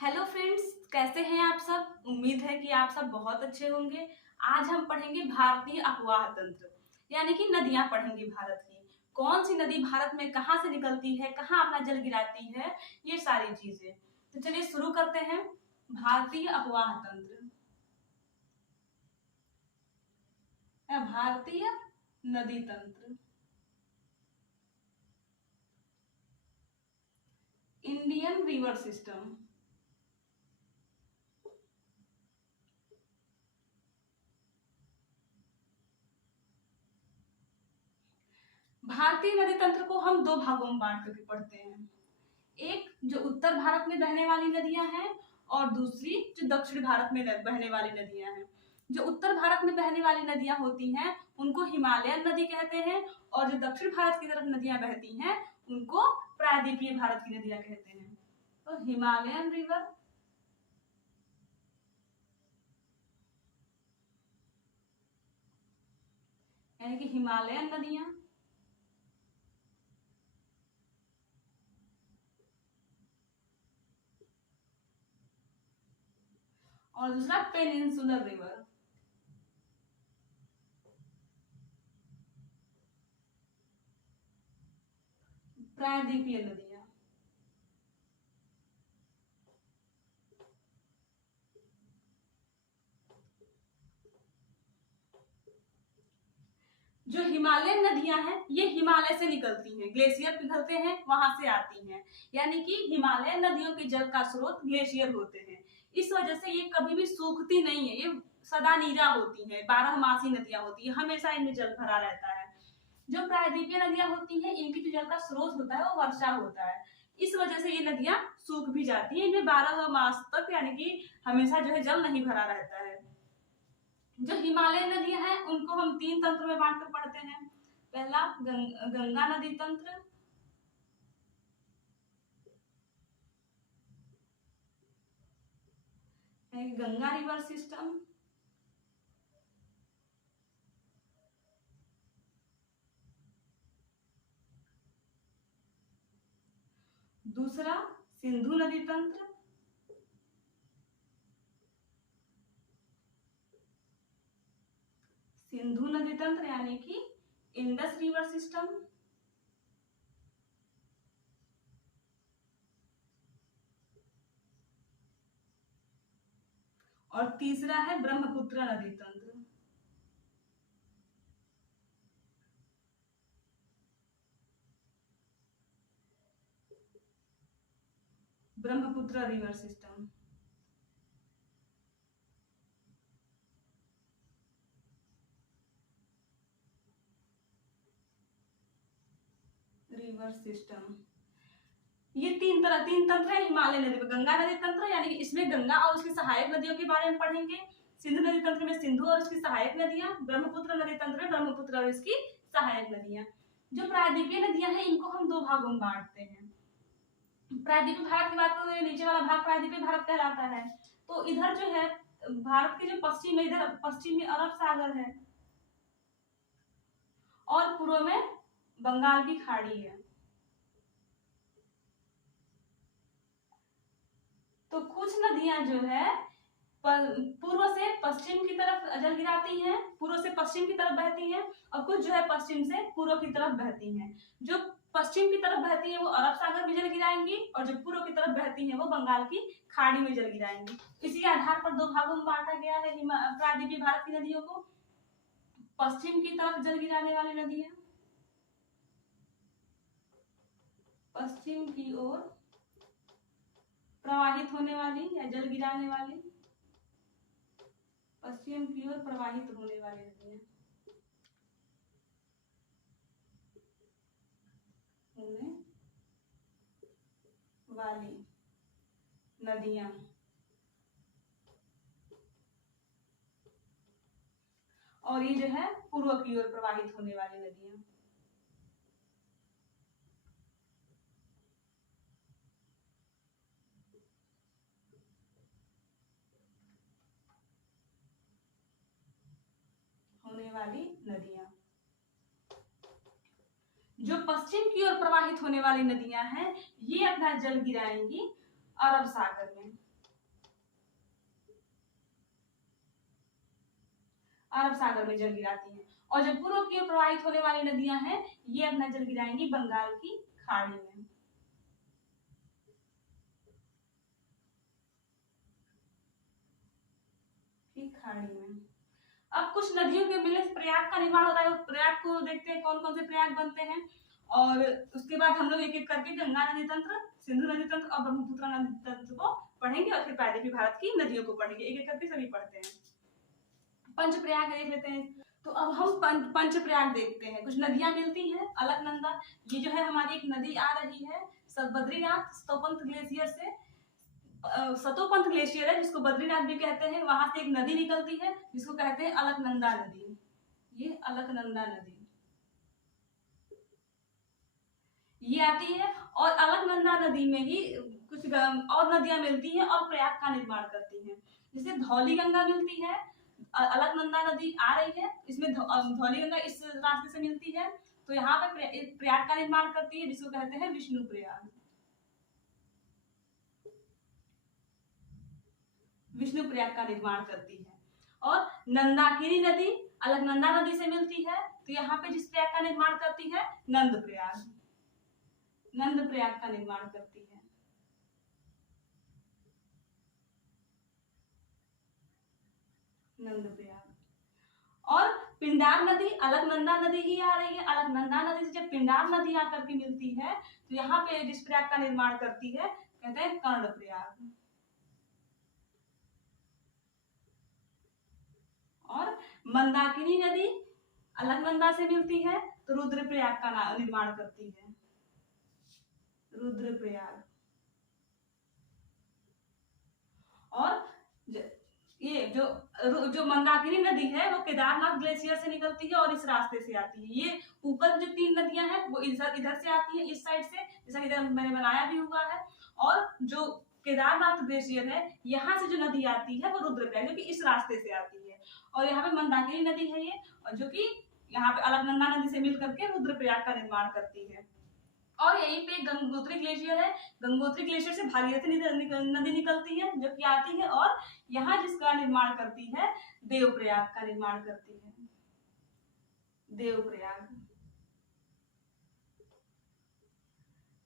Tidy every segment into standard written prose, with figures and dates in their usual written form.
Hello friends, कैसे हैं आप सब। उम्मीद है कि आप सब बहुत अच्छे होंगे। आज हम पढ़ेंगे भारतीय अपवाह तंत्र, यानी कि नदियां पढ़ेंगे भारत की। कौन सी नदी भारत में कहाँ से निकलती है, कहाँ अपना जल गिराती है, ये सारी चीजें। तो चलिए शुरू करते हैं। भारतीय अपवाह तंत्र या भारतीय नदी तंत्र। Indian river system. भारतीय नदी तंत्र को हम दो भागों में बांट करके पढ़ते हैं। एक जो उत्तर भारत में बहने वाली नदियां हैं और दूसरी जो दक्षिण भारत में बहने वाली नदियां हैं। जो उत्तर भारत में बहने वाली नदियां होती हैं उनको हिमालयन नदी कहते हैं, और जो दक्षिण भारत की तरफ नदियां बहती हैं उनको प्रायद्वीपीय भारत की नदियां कहते हैं। तो हिमालयन रिवर यानी कि हिमालयन नदियां, और दूसरा पेनिनसुलर रिवर, प्रायद्वीपीय नदियां। जो हिमालयन नदियां हैं ये हिमालय से निकलती हैं, ग्लेशियर पिघलते हैं वहां से आती हैं, यानी कि हिमालयन नदियों के जल का स्रोत ग्लेशियर होते हैं। इस वजह से ये कभी भी सूखती नहीं है, ये सदा नीरा होती हैं, 12 मासी नदियां होती है, हमेशा इनमें जल भरा रहता है। जो प्रायद्वीपीय नदियां होती हैं इनकी जो जल का स्रोत होता है वो वर्षा होता है। इस वजह से ये नदियां सूख भी जाती हैं, इनमें 12 मास तक यानी कि हमेशा जो है जल नहीं भरा रहता है। जो हिमालय नदियां हैं उनको हम तीन तंत्र में बांट कर पढ़ते हैं। पहला गंगा नदी तंत्र, गंगा रिवर सिस्टम। दूसरा सिंधु नदी तंत्र। सिंधु नदी तंत्र यानी कि इंडस रिवर सिस्टम। और तीसरा है ब्रह्मपुत्र नदी तंत्र। Brahmaputra river system. River system ये तीन तंत्र है हिमालय नदी में। गंगा नदी तंत्र यानी कि इसमें गंगा और उसकी सहायक नदियों के बारे में पढ़ेंगे। सिंधु नदी तंत्र में सिंधु और उसकी सहायक नदियां। ब्रह्मपुत्र नदी तंत्र में ब्रह्मपुत्र और इसकी सहायक नदियां। जो प्रायद्वीपीय नदियां हैं इनको हम दो भागों में बांटते हैं। प्रायद्वीपीय भारत की बात करें तो नीचे वाला भाग प्रायद्वीपीय भारत कहलाता है। तो इधर जो है भारत के जो पश्चिम में, इधर पश्चिम में अरब सागर है और पूर्व में बंगाल की खाड़ी है। तो कुछ नदियां जो है पूर्व से पश्चिम की तरफ जल गिराती हैं, पूर्व से पश्चिम की तरफ बहती हैं, और कुछ जो है पश्चिम से पूर्व की तरफ बहती हैं। जो पश्चिम की तरफ बहती है वो अरब सागर में जल गिराएंगी, और जो पूर्व की तरफ बहती है वो बंगाल की खाड़ी में जल गिराएंगी। इसी के आधार पर दो भागों में बांटा गया है प्रायद्वीपीय भारत की नदियों को। पश्चिम की तरफ जल गिराने वाली नदियां, पश्चिम की ओर प्रवाहित होने वाली या जल गिराने वाली, पश्चिम की ओर प्रवाहित होने वाली नदियां, होने वाली नदियां। और ये जो है पूर्व की ओर प्रवाहित होने वाली नदियां। होने वाली नदियां। जो पश्चिम की ओर प्रवाहित होने वाली नदियां हैं ये अपना जल गिराएंगी अरब सागर में। अरब सागर में जल गिराती हैं। और जो पूर्व की ओर प्रवाहित होने वाली नदियां हैं ये अपना जल गिराएंगी बंगाल की खाड़ी में। खाड़ी में अब कुछ नदियों के मिलने से प्रयाग का निर्माण होता है। प्रयाग को देखते हैं कौन कौन से प्रयाग बनते हैं, और उसके बाद हम लोग एक एक करके गंगा नदी तंत्र, सिंधु नदी तंत्र और ब्रह्मपुत्र नदी तंत्र को पढ़ेंगे और फिर प्रायद्वीपीय भारत की नदियों को पढ़ेंगे। एक एक करके सभी पढ़ते हैं। पंच प्रयाग देख लेते हैं। तो अब हम पंच प्रयाग देखते हैं। कुछ नदियां मिलती हैं। अलकनंदा, ये जो है हमारी एक नदी आ रही है बद्रीनाथ सतोपंथ ग्लेशियर से। सतोपंथ ग्लेशियर है जिसको बद्रीनाथ भी कहते हैं, वहां से एक नदी निकलती है जिसको कहते हैं अलकनंदा नदी। ये अलकनंदा नदी ये आती है, और अलकनंदा नदी में ही कुछ और नदियां मिलती हैं और प्रयाग का निर्माण करती हैं। जैसे धौली गंगा मिलती है, अलकनंदा नदी आ रही है, इसमें धौली गंगा इस रास्ते से मिलती है, तो यहाँ पे प्रयाग का निर्माण करती है जिसको कहते हैं विष्णु प्रयाग। विष्णु प्रयाग का निर्माण करती है। और नंदाकिनी नदी अलकनंदा नदी से मिलती है, तो यहाँ पे जिस प्रयाग का निर्माण करती है नंद प्रयाग, नंद प्रयाग का निर्माण करती है। नंद प्रयाग। और पिंडार नदी अलकनंदा नदी ही आ रही है। अलकनंदा नदी से जब पिंडार नदी आकर के मिलती है तो यहाँ पे जिस प्रयाग का निर्माण करती है कहते हैं कर्ण प्रयाग। और मंदाकिनी नदी अलकनंदा से मिलती है तो रुद्रप्रयाग का निर्माण करती है, रुद्रप्रयाग। और ये जो मंदाकिनी नदी है वो केदारनाथ ग्लेशियर से निकलती है और इस रास्ते से आती है। ये ऊपर जो 3 नदियां हैं वो इधर से आती है, इस साइड से, जैसा इधर मैंने बनाया भी हुआ है। और जो केदारनाथ ग्लेशियर है यहाँ से जो नदी आती है वो रुद्रप्रयाग, जो कि इस रास्ते से आती है। और यहाँ पे मंदाकिनी नदी है ये, और जो कि यहाँ पे अलकनंदा नदी से मिल करके रुद्रप्रयाग का निर्माण करती है। और यहीं पे गंगोत्री ग्लेशियर है। गंगोत्री ग्लेशियर से भागीरथी नदी निकलती है जो कि आती है और यहाँ जिसका निर्माण करती है देवप्रयाग का निर्माण करती है, देवप्रयाग।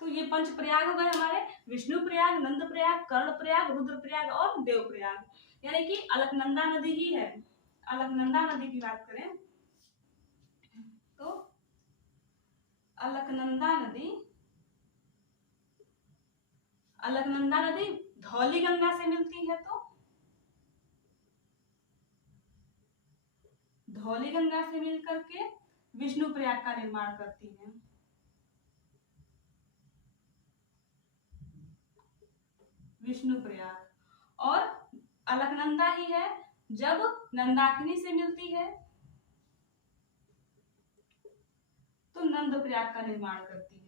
तो ये पंच प्रयाग हो गए हमारे, विष्णु प्रयाग, नंद प्रयाग, कर्ण प्रयाग, रुद्र प्रयाग और देव प्रयाग। यानी कि अलकनंदा नदी ही है। अलकनंदा नदी की बात करें तो अलकनंदा नदी धौली गंगा से मिलती है, तो धौली गंगा से मिलकर के विष्णु प्रयाग का निर्माण करती है। विष्णु प्रयाग। और अलकनंदा ही है जब नंदाकिनी से मिलती है तो नंद प्रयाग का निर्माण करती है।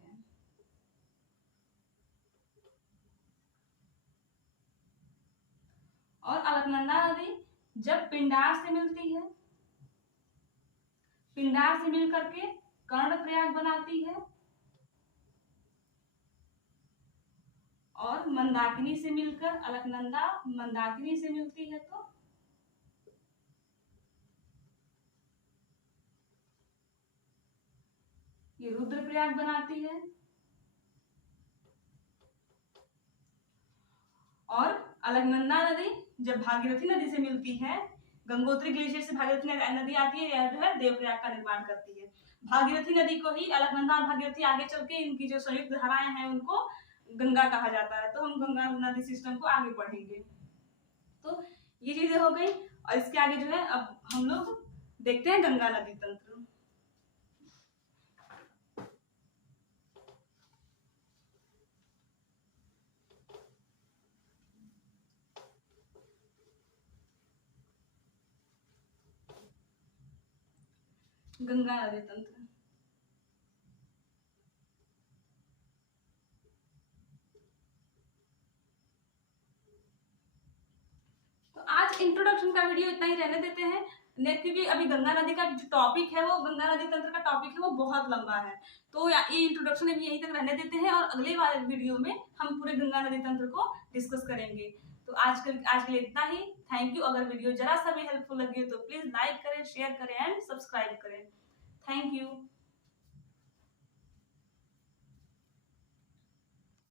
और अलकनंदा नदी जब पिंडार से मिलती है, पिंडार से मिल करके कर्ण प्रयाग बनाती है। और मंदाकिनी से मिलकर अलकनंदा मंदाकिनी से मिलती है तो ये रुद्रप्रयाग बनाती है। और अलकनंदा नदी जब भागीरथी नदी से मिलती है, गंगोत्री ग्लेशियर से भागीरथी नदी आती है, यह जो है देवप्रयाग का निर्माण करती है। भागीरथी नदी को ही अलकनंदा और भागीरथी आगे चल के इनकी जो संयुक्त धाराएं हैं उनको गंगा कहा जाता है, तो हम गंगा नदी सिस्टम को आगे पढ़ेंगे। तो ये चीजें हो गई, और इसके आगे जो है अब हम लोग देखते हैं गंगा नदी तंत्र। गंगा नदी तंत्र। तो आज इंट्रोडक्शन का वीडियो इतना ही रहने देते हैं, क्योंकि अभी गंगा नदी का जो टॉपिक है वो गंगा नदी तंत्र का टॉपिक है वो बहुत लंबा है, तो ये इंट्रोडक्शन अभी यहीं तक रहने देते हैं और अगले वाले वीडियो में हम पूरे गंगा नदी तंत्र को डिस्कस करेंगे। तो आज के लिए इतना ही। Thank you. अगर वीडियो जरा सा भी हेल्पफुल लगी हो तो प्लीज लाइक करें, शेयर करें एंड सब्सक्राइब करें। Thank you.